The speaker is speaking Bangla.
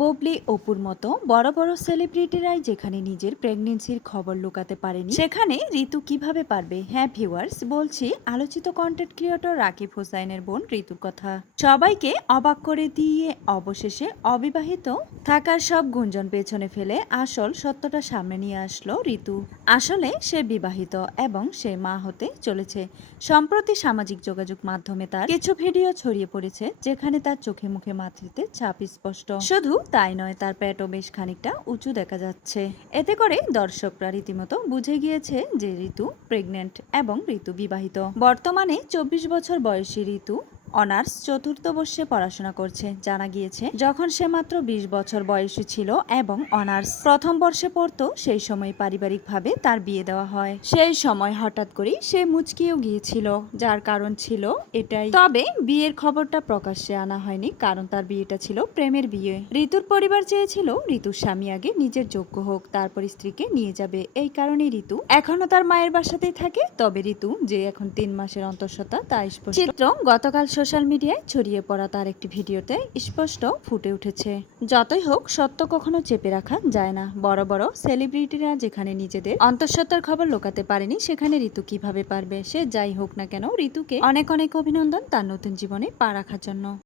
বুবলি অপুর মতো বড় বড় সেলিব্রিটিরাই যেখানে নিজের প্রেগনেন্সির খবর লুকাতে পারেনি, সেখানে ঋতু কিভাবে পারবে? হ্যাঁ ভিউয়ার্স, বলছি আলোচিত কন্টেন্ট ক্রিয়েটর রাকিব হোসাইনের বোন ঋতুর কথা। সবাইকে অবাক করে দিয়ে অবশেষে অবিবাহিত থাকার সব গুঞ্জন পেছনে ফেলে আসল সত্যটা সামনে নিয়ে আসলো ঋতু। আসলে সে বিবাহিত এবং সে মা হতে চলেছে। সম্প্রতি সামাজিক যোগাযোগ মাধ্যমে তার কিছু ভিডিও ছড়িয়ে পড়েছে যেখানে তার চোখে মুখে মাতৃত্বের ছাপ স্পষ্ট। শুধু তাই নয়, তার পেটও বেশ খানিকটা উঁচু দেখা যাচ্ছে। এতে করে দর্শকরা রীতিমতো বুঝে গিয়েছে যে ঋতু প্রেগনেন্ট এবং ঋতু বিবাহিত। বর্তমানে 24 বছর বয়সী ঋতু অনার্স চতুর্থ বর্ষে পড়াশোনা করছে। জানা গিয়েছে যখন সে মাত্র 20 বছর বয়সী ছিল এবং অনার্স প্রথম বর্ষে পড়তো, সেই সময় পারিবারিকভাবে তার বিয়ে দেওয়া হয়। সেই সময় হঠাৎ করেই সে মুচকিয়েও গিয়েছিল, যার কারণ ছিল এটাই। তবে বিয়ের খবরটা প্রকাশ্যে আনা হয়নি, কারণ তার বিয়েটা ছিল প্রেমের বিয়ে। ঋতুর পরিবার চেয়েছিল ঋতুর স্বামী আগে নিজের যোগ্য হোক, তারপর স্ত্রীকে নিয়ে যাবে। এই কারণে ঋতু এখনো তার মায়ের বাসাতেই থাকে। তবে ঋতু যে এখন 3 মাসের অন্তঃসত্ত্বা তা স্পষ্ট। চিত্র গতকাল সোশ্যাল মিডিয়ায় ছড়িয়ে পড়া তার একটি ভিডিওতে স্পষ্ট ফুটে উঠেছে। যতই হোক, সত্য কখনো চেপে রাখা যায় না। বড় বড় সেলিব্রিটিরা যেখানে নিজেদের অন্তঃসত্ত্বার খবর লুকাতে পারেনি, সেখানে ঋতু কিভাবে পারবে? সে যাই হোক না কেন, ঋতুকে অনেক অনেক অভিনন্দন তার নতুন জীবনে পা রাখার জন্য।